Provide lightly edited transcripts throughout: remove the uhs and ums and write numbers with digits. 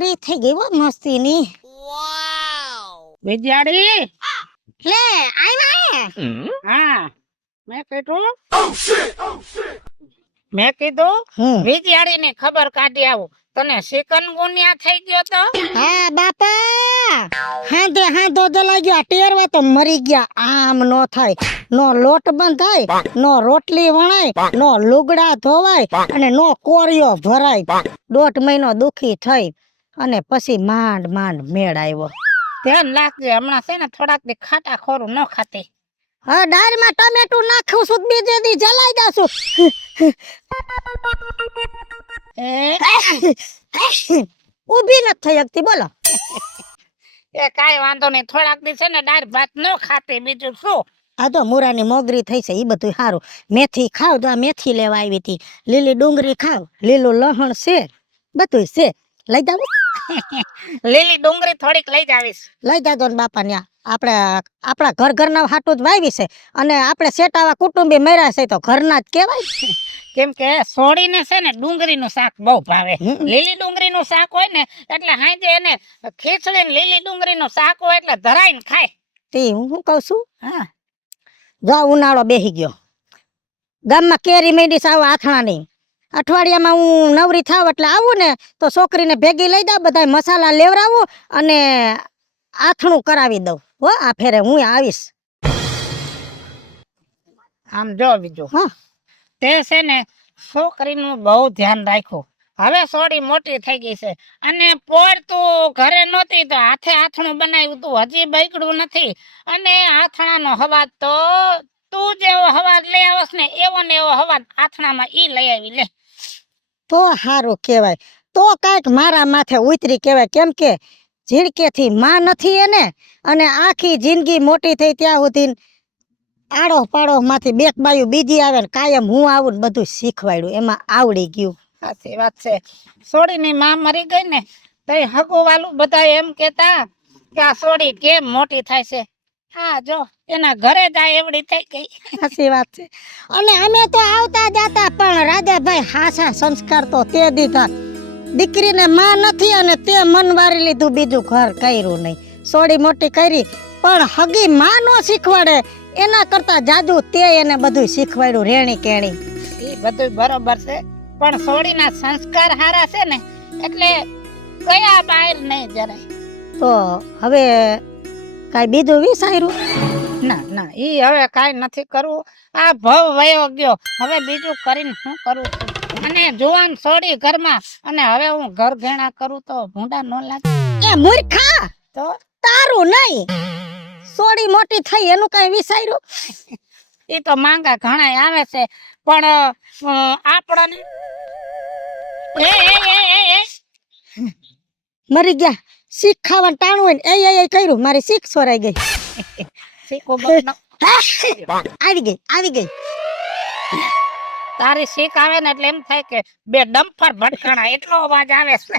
મોગરી થઈ ગઈ હો મસ્તીની. વિદ્યાડી લે આવ્યા. હા મેં કીધું વિદ્યાડી ની ખબર કાઢી આવું. તને ચિકનગુનિયા થઈ ગયો તો? હા બાપા, હાંધે હાંધો જલાઈ ગયો. ટેરવા તો મરી ગયા. આમ નો થાય, નો લોટ બંધાય, નો રોટલી વણાય, નો લુગડા ધોવાય અને નો કોરિયો ભરાય. 1.5 મહિનો દુખી થઈ અને પછી માંડ માંડ મેળ આવ્યો. ધ્યાન રાખજે, હમણાં છે ને થોડાક દી ખાટા ખોરું ન ખાતી. હા, દાળમાં ટમેટું નાખું છું, બીજે દી જલાઈ જાશું. ઊભી નથી થઈ શકતી, બોલો. એ કાઈ વાંધો નહીં, થોડાક દી છે ને દાળ ભાત ન ખાતી, બીજું શું. આ તો મુરાની મોગરી થઈ છે, એ બધું સારું. મેથી ખાવ તો આ મેથી લેવા આવી હતી. લીલી ડુંગળી ખાવ, લીલું લહણ છે, બધું છે. લઈ જાવ. લીલી ડુંગળી થોડીક લઈ જાવીશ. લઈ જાજો ને બાપા ન્યા. આપણે આપણા ઘરના હાટું જ વાવી છે અને આપણે સેટાવા કુટુંબી મર્યા છે તો ઘરના જ કહેવાય. કેમ કે સોડીને છે ને ડુંગળીનું શાક બહુ ભાવે. લીલી ડુંગળીનું શાક હોય ને એટલે હાંજે એને ખીચડી ને લીલી ડુંગળીનું શાક હોય એટલે ધરાઈને ખાય. તે હું શું કહું છું, હા, જો ઉનાળો બેસી ગયો, ગામમાં કેરી મેડી સાવ આથણાની. અઠવાડિયામાં હું નવરી થાવ એટલે આવું ને તો છોકરીને ભેગી લઈ જાવ, બધા મસાલા લેવડાવું અને આથણું કરાવી દઉં. હો, આ ફેરે હું આવીશ. આમ જો બીજું, હા, તે છે ને છોકરીનું બહુ ધ્યાન રાખ્યું. હવે સોડી મોટી થઈ ગઈ છે અને પોર તું ઘરે નહોતી તો હાથે આથણું બનાવ્યું તું, હજી બગડ્યું નથી. અને આથણાનો હવાજ તો તું જેવો હવાજ લઈ આવસ ને એવો હવાજ આથણામાં ઈ લઈ આવી. લે તો સારું કહેવાય. તો કાંઈક મારા માથે ઉતરી કહેવાય. કેમ કે ઝીણકેથી માં નથી એને, અને આખી જિંદગી મોટી થઈ ત્યાં સુધી આડો પાડો માંથી બેક બાયું બીજી આવે ને કાયમ હું આવું ને બધું શીખવાડ્યું, એમાં આવડી ગયું. સાચી વાત છે. સોડીની માં મરી ગઈ ને તો હગો વાલું બધા એમ કેતા કે આ સોડી કેમ મોટી થાય છે. હા જો એના ઘરે જાય એવડી થઈ ગઈ. સાચી વાત છે. અને અમે તો આવતા જાતા પણ રાજાભાઈ હાસા સંસ્કાર તો તે દીધા. દીકરીને માં નથી અને તે મન વારી લીધું, બીજું ઘર કર્યું નહીં. સોડી મોટી કરી પણ હગી માં નો શીખવાડે એના કરતા જાદુ તે એને બધું શીખવાડ્યું, રેણી કેણી. એ બધું બરોબર છે પણ સોડીના સંસ્કાર હારા છે ને એટલે કયા બહાર નહીં જરાય. તો હવે કાંઈ બીજું વિચાર્યું? ના ના, ઈ હવે કાંઈ નથી કરવું. આ ભવ વયો ગયો, હવે બીજું કરીને શું કરું છું. અને જુવાન સોડી ઘરમાં અને હવે હું ઘર ઘેણા કરું તો ભૂંડા ન લાગે. એ મૂર્ખા, તો તારું નહીં, સોડી મોટી થઈ એનું કાંઈ વિચાર્યું? એ તો માંગા ઘણા આવે છે પણ આપણને મરી ગયા. શીખ ખાવાનું ટાણું હોય ને એ કર્યું, મારી શીખ સોરાઈ ગઈ. આવી ગઈ. તારી શીખ આવે ને એટલે એમ થાય કે બે ડમ્પર ભટકાણા એટલો અવાજ આવે છે.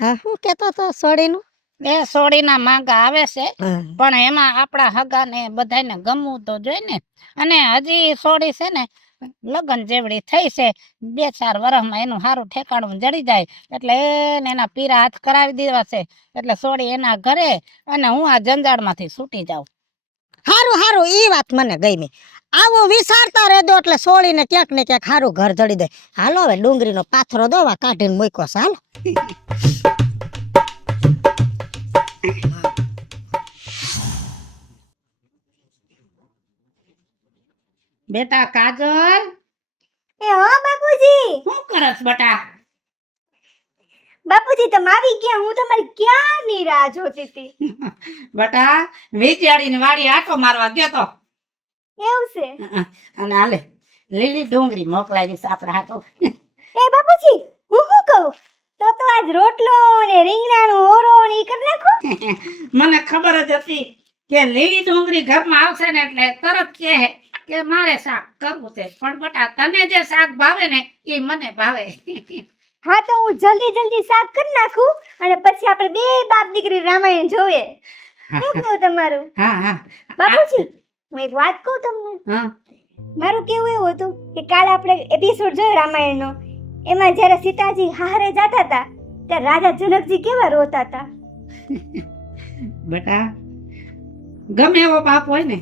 હા, હું કેતો તો સોડીનું એ સોડીના માંગા આવે છે પણ એમાં આપણા હગા ને બધાને ગમવું તો જોઈએ ને. અને હજી સોડી છે ને લગન જેવડી થઈ છે, 2-4 વર્ષમાં એનું સારું ઠેકાણું જડી જાય એટલે એને એના પીરા હાથ કરાવી દેવા છે. એટલે સોડી એના ઘરે અને હું આ જંજાળમાંથી છૂટી જાઉં. હારું ઈ વાત મને ગમી. આવું વિચારતા રહેજો એટલે સોળીને ક્યાંક ને ક્યાંક હારું ઘર જડી દે. હાલો હવે ડુંગળીનો પાથરો દોવા કાઢીને મૂક્યો છે. હાલો. બેટા કાજલ, એ હા બાપુજી. શું કરસ બેટા? બાપુજી તમે આવી ગયા, હું તમારી ક્યારની રાહ જોતી હતી. બેટા વિચારીને વાડી આટો મારવા ગયો તો. એવું છે? અને હાલે લીલી ડુંગળી મોકલાવી છે આપણા હાટો. એ બાપુજી હું શું કહું, તો આજ રોટલો ને રીંગણાનો ઓરો ને ઈ કરી નાખો. મને ખબર જ હતી કે લીલી ડુંગળી ઘરમાં આવશે ને એટલે તરત કહે કે મારે શાક કરવું છે. પણ બેટા તને જે શાક ભાવે ને એ મને ભાવે. હા તો હું જલ્દી શાક કરી નાખું અને પછી આપણે બે બાપ દીકરી રામાયણ જોઈએ. શું કહું તમારું? હા બાપુજી હું એક વાત કહું તમને. હા, મારું કેવું એવું હતું કે કાલે આપણે એપિસોડ જોયો રામાયણનો, એમાં જ્યારે સીતાજી હારે જતા હતા ત્યાં રાજા જનકજી કેવા રોતા હતા. બેટા ગમે એવો બાપ હોય ને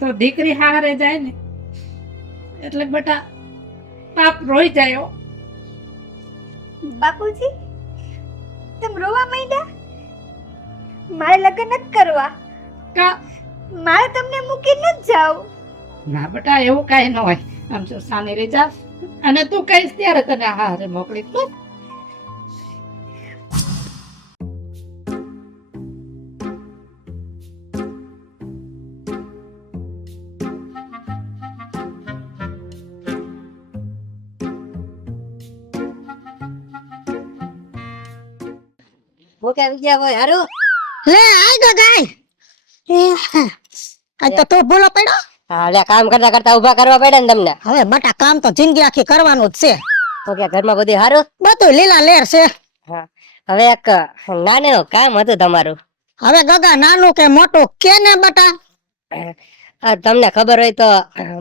તો દીકરી હારે જાય ને એટલે બેટા બાપ રોઈ જાય હો. બાપુજી તમે રોવા માંડ્યા? મારે લગ્ન નથી કરવા, કા મારે તમને મૂકીને જ જાવ. ના બેટા એવું કાંઈ ન હોય. આમ જો સાની રહી જા અને તું કહીશ ત્યારે તને હારે મોકલી દઉં. હું કેમ ગયા ભાઈ હારું? લે આય ગગાય આજ તો તું ભૂલો પડ્યો. હા લે કામ કરતા કરતા ઊભા કરવા પડે ને તમને. હવે બટા કામ તો જિંદગી આખી કરવાનું જ છે. તો કે ઘરમાં બધું હારું? બધું લીલા લેર છે. હા હવે એક નાનું કામ હતું તમારું. હવે ગગા નાનું કે મોટું કે ને બટા. આ તમને ખબર હોય તો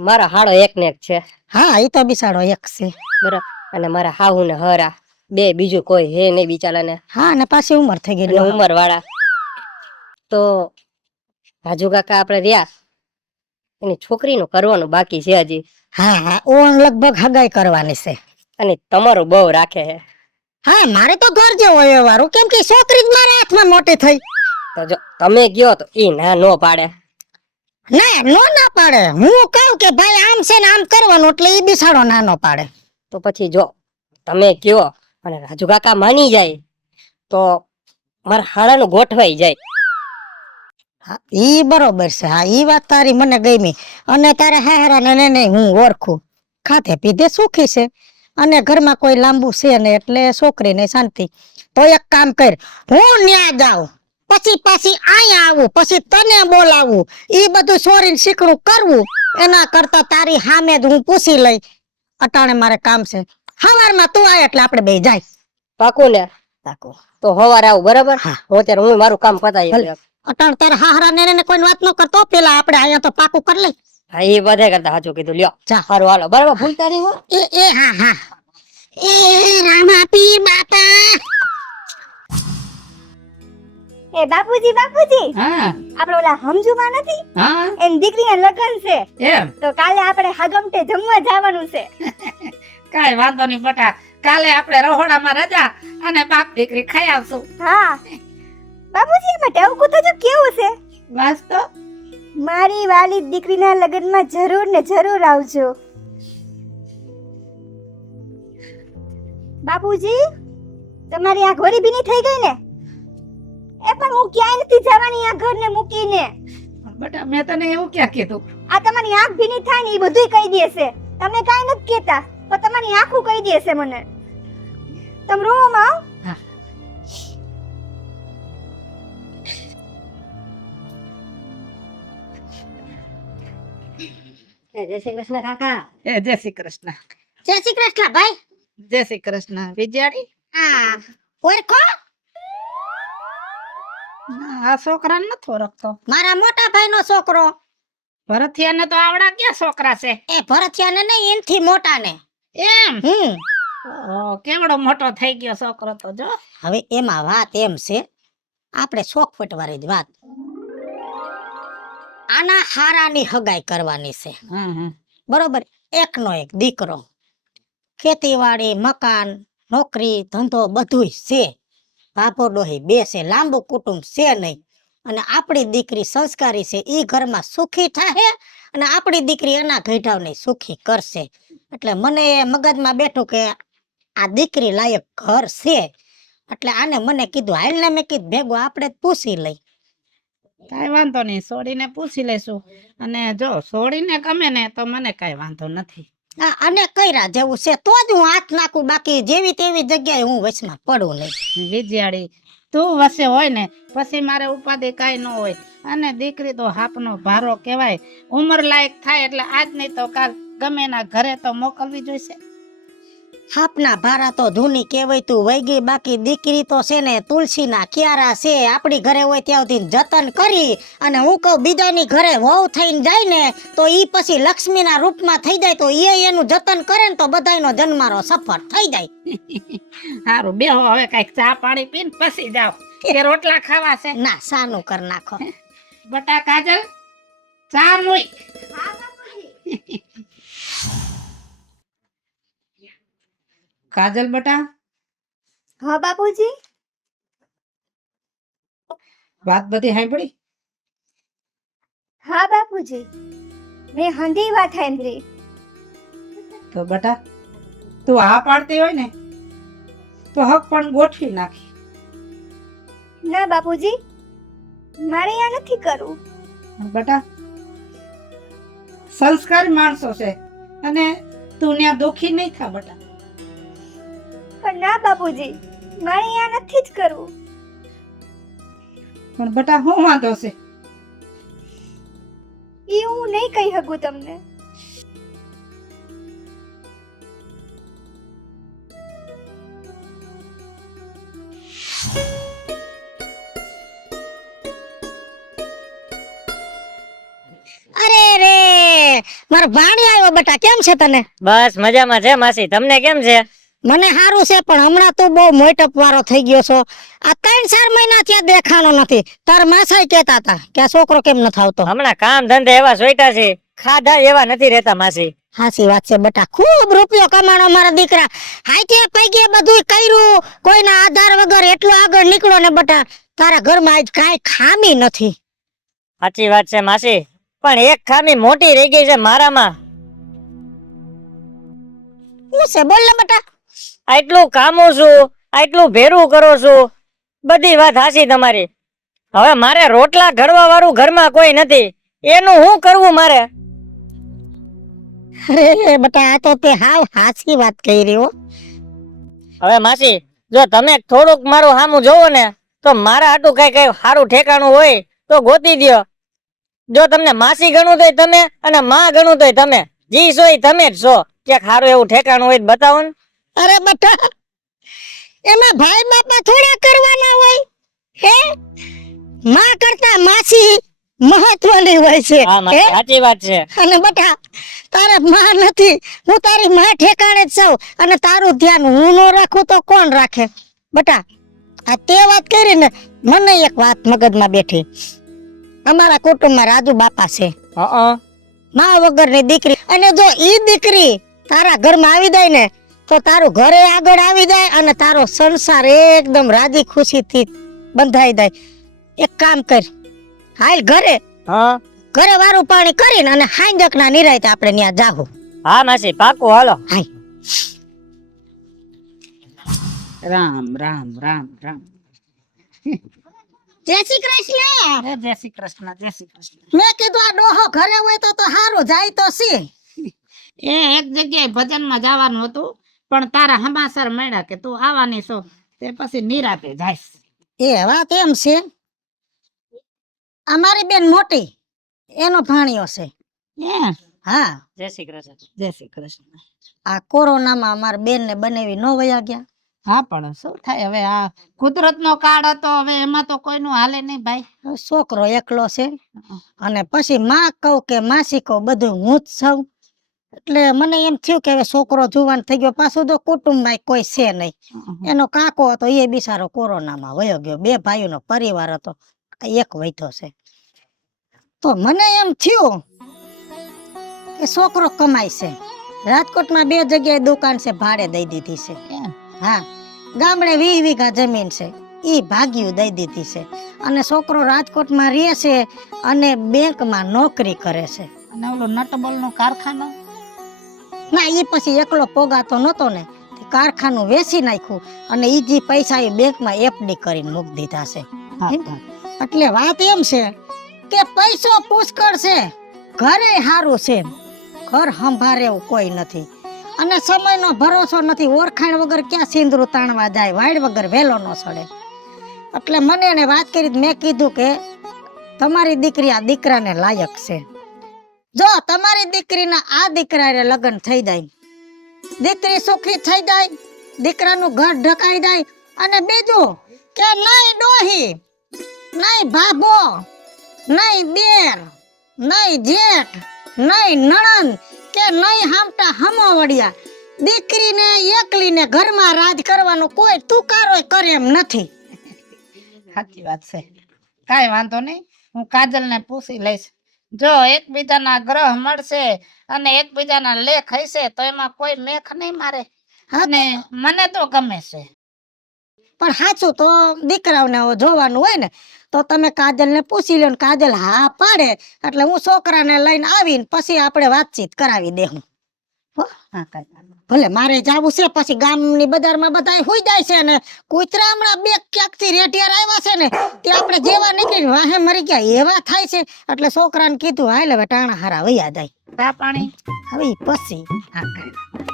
મારો હાડો એક ને એક છે હા ઈ તો બિસાડો એક છે. બરાબર, અને મારા હાહુ ને હરા બે, બીજું કોઈ હે નહીં બિચારાને, હા ને પાછી ઉંમર થઈ ગઈ. ઉંમર વાળા. તો રાજુ કાકા આપણે રહ્યા એની છોકરીનું કરવાનું બાકી છે હજી. હા હા ઓન લગભગ હગાઈ કરવાની છે. અને તમારું બહુ રાખે છે. હા મારે તો ઘર જેવો હોય વારું, કેમ કે છોકરી જ મારા હાથમાં મોટી થઈ. તો જો તમે ગયો તો ઈ ના નો પાડે. ના નો ના પાડે. હું કહું કે ભાઈ આમ છે ને આમ કરવાનું એટલે ઈ બિસાડો ના નો પાડે. તો પછી જો તમે કયો અને રાજુ કાકા માની જાય તો મારા હાડાનું ગોઠવાઈ જાય. હા ઈ બરોબર છે. હા ઈ વાત તારી મને ગમી. અને તારે હારા ને ને હું ઓળખું. ખાધે પીધે સુખી છે અને ઘરમાં કોઈ લાંબુ છે ને એટલે છોકરીને શાંતિ. તો એક કામ કર, હું ન્યા જાઉં પછી પાછી અહીંયા આવું પછી તને બોલાવું, ઈ બધું છોરીને શીખડું કરવું એના કરતા તારી સામે જ હું પૂછી લઈ. અટાણે મારે કામ છે. સવારમાં તું આય એટલે આપણે બે જાય. પાકું ને? પાકું. તો સવારે આવું બરાબર. હા. હું અત્યારે હું મારું કામ પતાવી. અટાણ તારે હારા ને કોઈ વાત ન કરતો, પેલા આપણે અહીંયા તો પાકું કરી લઈ. હા એ બધે કરતા સાચું કીધું. લ્યો જા. સારું હાલો બરાબર, ભૂલતા નહીં હો. એ હા હા. એ રામા પી બાપા. એ બાપુજી બાપુજી, હા આપણે ઓલા હમજુમાં નથી હા એની દીકરીના લગ્ન છે, એમ તો કાલે આપણે હાગમટે જમવા જવાનું છે. કાંઈ વાંધો નહીં બેટા. કાલે આપણે રહોડામાં રજા અને બાપ દીકરી ખાઈ આવશું. હા બાપુજી એમાં ટેવકું તો જો કેવું છે. બસ તો મારી વાલી દીકરીના લગ્નમાં જરૂર ને જરૂર આવજો. બાપુજી તમારી આ ઘોડી ભીની થઈ ગઈ ને? એ પણ હું ક્યાંય નથી જવાની આ ઘરને મૂકીને. બેટા મેં તને એવું ક્યાં કીધું? આ તમારી આંખ ભીની થાય ને એ બધુંય કહી દેશે. તમે કાંઈ નથી કહેતા પણ તમારી આંખું કહી દેશે મને. તમે રો માં. હા. જય શ્રી કૃષ્ણ કાકા. એ જય શ્રી કૃષ્ણ. જય શ્રી કૃષ્ણ ભાઈ. જય શ્રી કૃષ્ણ. વિજયાડી હા ઓળખો? આ છોકરાને નથી ઓળખતો. મારા મોટા ભાઈનો છોકરો. ભરથિયાને તો આવડા ક્યાં છોકરા છે? એ ભરથિયાને નહીં, એનથી મોટાને. એમ હમ કેવડો મોટો થઈ ગયો છોકરો તો જો. હવે એમાં વાત એમ છે, આપણે ચોખવટ વાળી જ વાત. આના હારાની હગાઈ કરવાની છે બરોબર. એકનો એક દીકરો, ખેતીવાડી, મકાન, નોકરી, ધંધો બધુંય છે. બાપો ડોહી બે છે, લાંબુ કુટુંબ છે નહીં. અને આપણી દીકરી સંસ્કારી છે, ઈ ઘરમાં સુખી થાય અને આપણી દીકરી એના ઘેટાવને સુખી કરશે. એટલે મને મગજમાં બેઠું કે આ દીકરી લાયક ઘર છે, એટલે આને મને કીધું હાલ ને. મેં કીધું ભેગું આપણે જ પૂછી લઈ. કાંઈ વાંધો નહીં, સોડીને પૂછી લેશું. અને જો સોડીને ગમે ને તો મને કાંઈ વાંધો નથી. અને કઈરા જેવું છે તો જ હું હાથ નાખું, બાકી જેવી તેવી જગ્યાએ હું વચમાં પડું નહીં. વિજયાડી તું વસે હોય ને પછી મારે ઉપાધિ કાંઈ ન હોય. અને દીકરી તો હાપનો ભારો કહેવાય. ઉંમર લાયક થાય એટલે આજ નહીં તો કાલ ગમે એના ઘરે તો મોકલવી જોઈશે. હાપના ભારા તો ધૂની કહેવાય તું વઈ ગઈ, બાકી દીકરી તો છે ને તુલસીના ક્યારા છે. આપણી ઘરે હોય ત્યાં સુધી જતન કરી, અને હું કહું બીજાની ઘરે વહુ થઈને જાય ને તો ઈ પછી લક્ષ્મીના રૂપમાં થઈ જાય, તો એ એનું જતન કરે ને તો બધાયનો જન્મારો સફળ થઈ જાય. સારું બેહો હવે કઈક ચા પાણી પીને પછી જાઓ કે રોટલા ખાવા છે. ના, સાનું કર નાખો. બટા કાજલ ચા મૂક. કાજલ બટા હા બાપુજી. વાત બધી સાંભળી? હા બાપુજી, મેં હંધી વાત સાંભળી. તો બટા તું આ પાડતી હોય ને તો હક પણ ગોઠવી નાખી. ના બાપુજી, મારે આ નથી કરવું. બટા સંસ્કારી માણસો છે અને તું ત્યાં દુખી નહીં થા બટા. પણ ના બાપુજી, મારે આ નથી જ કરવું. પણ બટા શું વાંધો છે? એ હું નહીં કહી શકું તમને. અરે રે, મારો ભાણી આવ્યો. બેટા કેમ છે તને? બસ મજામાં છે માસી, તમને કેમ છે? મને સારું છે, પણ હમણાં તું બહુ મોટપ વાળો થઈ ગયો છો. આ 3-4 મહિના ત્યાં દેખાણો નથી. તાર માસાઈ કહેતા હતા કે આ છોકરો કેમ નથી આવતો. હમણાં કામ ધંધા એવા સોઈટા છે, ખાધા એવા નથી રહેતા માસી. હાચી વાત છે બેટા, ખૂબ રૂપિયો કમાણો મારા દીકરા. હાથે પૈકે બધું કર્યું, કોઈના આધાર વગર એટલો આગળ નીકળો ને બેટા. તારા ઘરમાં આજ કાંઈ ખામી નથી. સાચી વાત છે માસી, પણ એક ખામી મોટી રહી ગઈ છે મારામાં. શું છે બોલ ને બેટા. આટલું કામું છું, આટલું ભેરું કરો છું, બધી વાત હાચી તમારી. હવે મારે રોટલા ઘડવા વાળું ઘરમાં કોઈ નથી, એનું શું કરવું મારે? અરે બેટા, આ તો તે હાવ હાચી વાત કહી રહ્યો. હવે માસી, જો તમે થોડુંક મારું સામું જોવો ને તો મારા હાટું કઈ કઈ સારું ઠેકાણું હોય તો ગોતી દ્યો. જો તમને માસી ગણું તોય તમે અને માં ગણું તોય તમે, જી છો ઈ તમે જ છો. ક્યાંક સારું એવું ઠેકાણું હોય તો બતાવો ને. અરે બેટા, એમાં ભાઈ બાપા થોડા કરવાના હોય હે? માં કરતા માસી મહત્વની હોય છે. હા હે? માસી, સાચી વાત છે. અને બેટા, તારે માં નથી, હું તારી માં ઠેકાણે જ છું, અને તારું ધ્યાન હું ન રાખું તો કોણ રાખે? બેટા, આ તે વાત કરી ને, મને એક વાત મગજમાં બેઠી. અમારા કુટુંબમાં રાજુ બાપા છે, માં વગરની દીકરી, અને જો ઈ દીકરી તારા ઘરમાં આવી જાય ને તો તારું ઘરે આગળ આવી જાય અને તારો સંસાર એકદમ રાજી ખુશીથી બંધાઈ જાય. એક કામ કર, હાલ ઘરે હા ઘરે વારું પાણી કરીને અને હાંજકના નિરાંતે આપણે ત્યાં જાહુ. હા માસી, પાકું, હાલો. હાય. રામ રામ રામ રામ. જય શ્રી કૃષ્ણ. જય શ્રી કૃષ્ણ, જય શ્રી કૃષ્ણ. મેં કીધું આ ડોહો ઘરે હોય તો હારું જાય તો સી. એ એક જગ્યાએ ભજનમાં જવાનું હતું, પણ તારા હમાસર મળ્યા કે તું આવવાની છો, તે પછી નિરાતે જાઈશ. એ વાત એમ છે. અમારી બેન મોટી, એનો ભાણિયો છે. હા, જય શ્રી કૃષ્ણ. જય શ્રી કૃષ્ણ. આ કોરોનામાં અમારા બેન ને બનાવી નો વયા ગયા. હા, પણ શું થાય હવે, આ કુદરતનો કાળ હતો, હવે એમાં તો કોઈનું હાલે નહીં ભાઈ. છોકરો એકલો છે, અને પછી માં કહું કે માસી કહું બધું હું જ છું. એટલે મને એમ થયું કે હવે છોકરો જુવાન થઈ ગયો, પાછું તો કુટુંબમાં કોઈ છે નહીં. એનો કાકો હતો, એ બિચારો કોરોનામાં વયો ગયો. 2 ભાઈઓનો પરિવાર હતો, એક વૈધો છે. તો મને એમ થયું કે છોકરો કમાય છે. રાજકોટમાં 2 જગ્યાએ દુકાન છે, ભાડે દઈ દીધી છે. હા, ગામડે 20 વીઘા જમીન છે, ઈ ભાગ્યું દઈ દીધી છે. અને છોકરો રાજકોટમાં રહે છે અને બેંકમાં નોકરી કરે છે. અને ઓલું નટબોલનું કારખાનું, ના, ઈ પછી એકલો પોગાતો નતો ને, તે કારખાનું વેચી નાખ્યું અને ઈ જે પૈસા એ બેંકમાં એફડી કરીને મૂકી દીધા છે. એટલે વાત એમ છે કે પૈસો પુષ્કળ છે, ઘરે સારું છે, ઘર સંભાળે એવું કોઈ નથી, અને સમયનો ભરોસો નથી. ઓળખાણ વગર ક્યાં સિંદૂર તાણવા જાય, વાડ વગર વેલો ન સડે. એટલે મને એને વાત કરી, મેં કીધું કે તમારી દીકરી આ દીકરાને લાયક છે. જો તમારી દીકરીના આ દીકરાને લગ્ન થઈ જાય દીકરી સુખી થઈ જાય, દીકરાનું ઘર ઢકાઈ જાય, અને બીજું કે નહીં ડોહી, નહીં ભાભો, નહીં દેર, નહીં જેઠ, નહીં નણંદ કે નહીં હામટા હમોવડિયા, દીકરીને એકલીને ઘરમાં રાજ કરવાનો કોઈ તુકારો કરે એમ નથી. સાચી વાત છે, કાંઈ વાંધો નહીં, હું કાજલને પૂછી લઈશ. જો એકબીજાના ગ્રહ મળશે અને એકબીજાના લેખ હશે તો એમાં કોઈ મેખ નહીં મારે, અને મને તો ગમે છે. પણ સાચું તો દીકરાઓને જોવાનું હોય ને, તો તમે કાજલને પૂછી લો ને કાજલ હા પાડે એટલે હું છોકરાને લઈને આવીને પછી આપણે વાતચીત કરાવી દેવું. હા, કાંઈ વાંધો ભલે મારે જાવું છે, પછી ગામની બજારમાં બધા હુઈ જાય છે ને કૂતરા હમણાં બે ક્યાંકથી રેટિયાર આવ્યા છે ને તે આપણે જેવા નીકળીને વાહે મરી ગયા એવા થાય છે. એટલે છોકરાને કીધું હાલ હવે ટાણા હારા વૈયા જાય. ચા પાણી. હવે ઈ પછી હા, કાંઈ વાંધો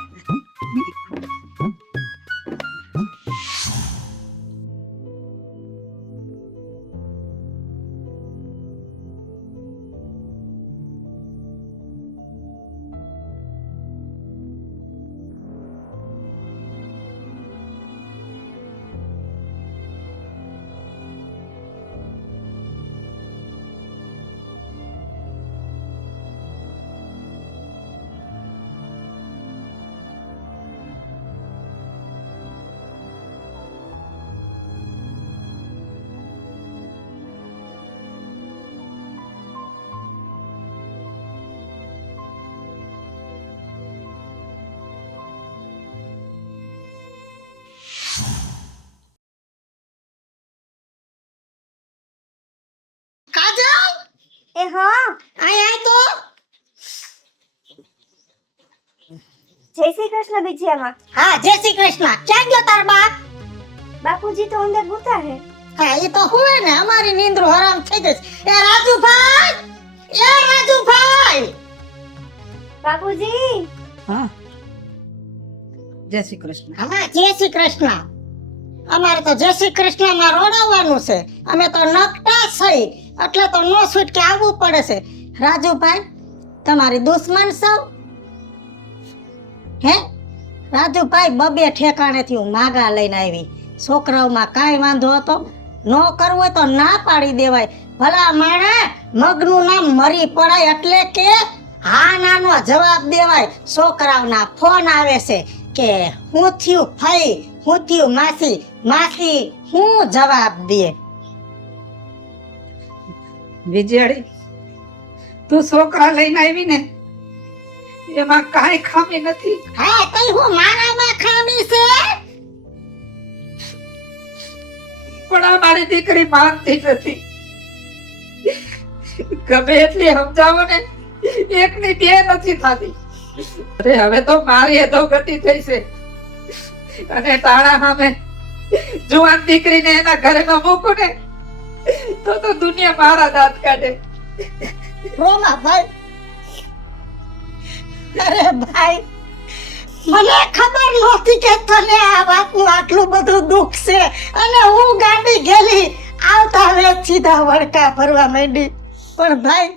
કાજલ એ હા, આય તો જય શ્રી કૃષ્ણ વિજયામાં. હા જય શ્રી કૃષ્ણ. ક્યાં ગયો તાર બા? બાપુજી તો અંદર ગુતા હે. હા એ તો હુએ ને, અમારી નીંદરો હરામ થઈ ગઈ છે. એ રાજુભાઈ, એ રાજુભાઈ. બાપુજી હા, જય શ્રી કૃષ્ણ. હા જય શ્રી કૃષ્ણ. અમારે તો જય શ્રી કૃષ્ણ માં રોડાવવાનું છે. અમે તો નકટા થઈ એટલે તો નો છૂટ કે આવવું પડે છે. રાજુભાઈ તમારી દુશ્મન છો હે? રાજુભાઈ બબે ઠેકાણેથી હું માગા લઈને આવી. છોકરાઓમાં કાંઈ વાંધો હતો? નો કરવું હોય તો ના પાડી દેવાય. ભલા માણે મગનું નામ મરી પડાય એટલે કે હા નાનો જવાબ દેવાય. છોકરાઓના ફોન આવે છે કે હું થયું ફઈ, હું થયું માસી, માસી હું જવાબ દે? વિજયાડી, તું છોકરા લઈને આવી ને એમાં કાંઈ ખામી નથી. હા કઈ હું મારામાં ખામી છે? પણ આ મારી દીકરી માનતી નથી. ગમે એટલી સમજાવો ને એકની બે નથી થતી. અરે હવે તો મારી અધોગતિ થઈ છે અને તારા સામે જુવાન દીકરીને એના ઘરે ન મૂકું ને તો દુનિયા મારા દાંત કાઢે. રોમા ભાઈ, અરે ભાઈ મને ખબર નહોતી કે તને આ વાતનું આટલું બધું દુઃખ છે. અને હું ગાડી ગેલી આવતા હવે સીધા વડકા ભરવા માંડી. પણ ભાઈ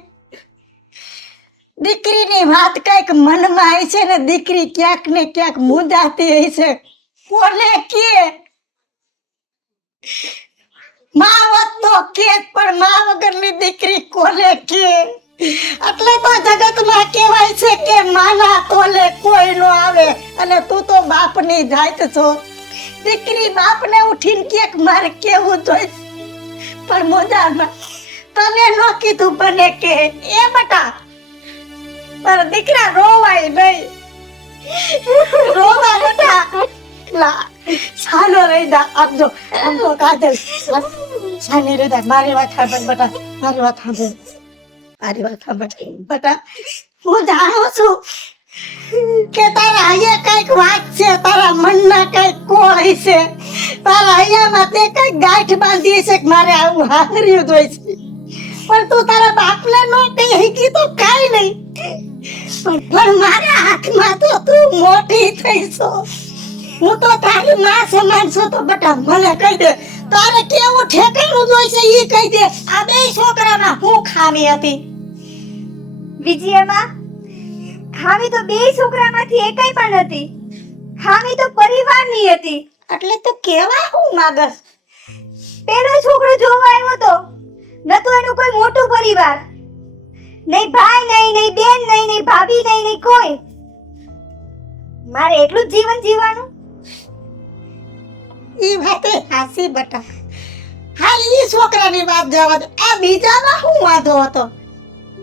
દીકરીની વાત કઈક મનમાં આવી છે ને, દીકરી ક્યાંક ને ક્યાંક મૂંઝાતી હશે. કોને કે માવત તો કે પણ મા વગરની દીકરી કોને કે? એટલે તો જગતમાં કહેવાય છે કે માના તોલે કોઈ નો આવે. અને તું તો બાપની જાત છો. દીકરી બાપને ઉઠીને ક્યાંક મારે કેવું જોઈએ. પણ મોજામાં તને નો કીધું બને કે એ બટા તારા દીકરા રોવાય નહીં. રોવા બેટા લા સાનો રેદા આપજો આપજો કાજલ સાની રેદા. મારી વાત સાંભળ બેટા, મારી વાત સાંભળ, મારી વાત સાંભળ બેટા. હું જાણું છું કે તારા અહીંયા કઈક વાત છે, તારા મનના કઈક કોળ છે, તારા અહીંયામાં તે કઈક ગાંઠ બાંધી છે કે મારે આવું હાર્યું જોઈ છે. પણ તું તારા બાપને નો કહી શકી તો કાઈ નહીં. પણ મારા હાથમાં તો તું મોટી થઈ છો. હું તો તારી માં સમાન છું. તો બેટા મને કહી દે તારે કેવું ઠેકાણું જોઈશે ઈ કહી દે. આ બે છોકરામાં હું ખામી હતી? વિજયામાં ખામી તો બે છોકરામાંથી એકઈ પણ હતી. ખામી તો પરિવારની હતી. એટલે તો કેવા હું માગસ પેલો છોકરો જોવા આવ્યો તો નતો એનું કોઈ મોટું પરિવાર, નહીં ભાઈ નહીં, નહીં બેન નહીં, નહીં ભાભી નહીં, નહીં કોઈ. મારે એટલું જ જીવન જીવવાનું. ઈ વાતે હાસી બટા. હાલ ઈ છોકરાની વાત જવા દે, આ બીજામાં શું વાંધો હતો?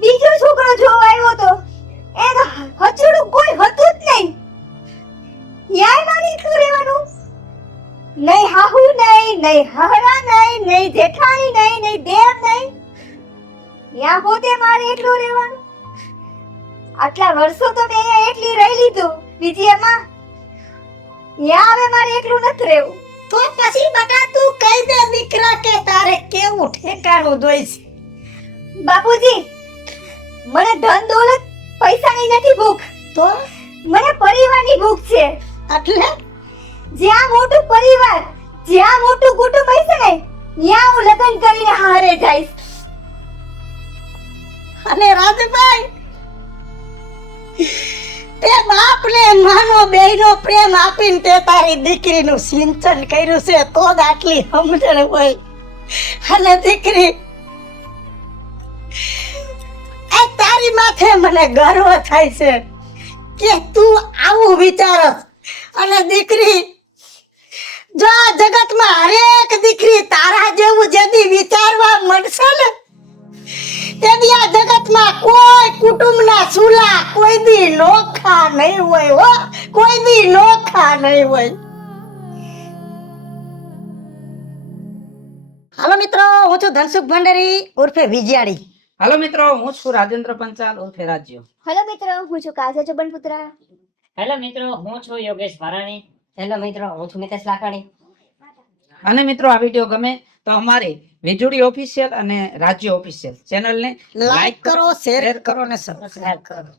બીજો છોકરો જોવા આવ્યો તો એ તો હચડું કોઈ હતું જ નહીં. ન્યાય મારી એટલું રહેવાનું. નહીં હાહુ નહીં, નહીં હહરા નહીં, નહીં જેઠાણી નહીં, નહીં દેર નહીં. યા પોતે મારે એટલું રહેવાનું. આટલા વર્ષો તો મેં અહીંયા એટલી રહી લીધું. બીજી એમાં યા હવે મારે એટલું નથી રહેવું. તો પછી બટા તું કહી દે દીકરા કે તારે કેવું ઠેકાણું જોઈશે. બાપુજી, મને ધન દોલત પૈસાની નથી ભૂખ, તો મને પરિવારની ભૂખ છે. એટલે જ્યાં મોટું પરિવાર, જ્યાં મોટું કુટુંબ હશે ને ત્યાં હું લગ્ન કરીને હારે જઈશ. અને રાજભાઈ તે બાપને માનો બેયનો પ્રેમ આપીને તે તારી દીકરીનું સિંચન કર્યું છે તો જ આટલી સમજણ હોય. અને દીકરી આ તારી માથે મને ગર્વ થાય છે કે તું આવું વિચારસ. અને દીકરી જો આ જગતમાં હરેક દીકરી તારા જેવું જેદી વિચારવા મળશે ને તેથી આ જગતમાં કોઈ કુટુંબના ચૂલા કોઈ દી નોખા નહીં હોય હો, કોઈ દી નોખા નહીં હોય. હાલો મિત્રો, હું છું ધનસુખ ભંડારી ઉર્ફે વિજયાળી. હાલો મિત્રો, હું છું રાજેન્દ્ર પંચાલ ઉર્ફે રાજ્યો. હેલો મિત્રો, હું છું કાજલ ચબનપુત્રા. હેલો મિત્રો, હું છું યોગેશ ભારાણી. હેલો મિત્રો, હું છું મિતેશ લાખાણી. અને મિત્રો આ વિડીયો ગમે તો અમારી વીજળી ઓફિશિયલ અને રાજ્ય ઓફિશિયલ ચેનલને લાઈક કરો, શેર કરો અને સબસ્ક્રાઇબ કરો.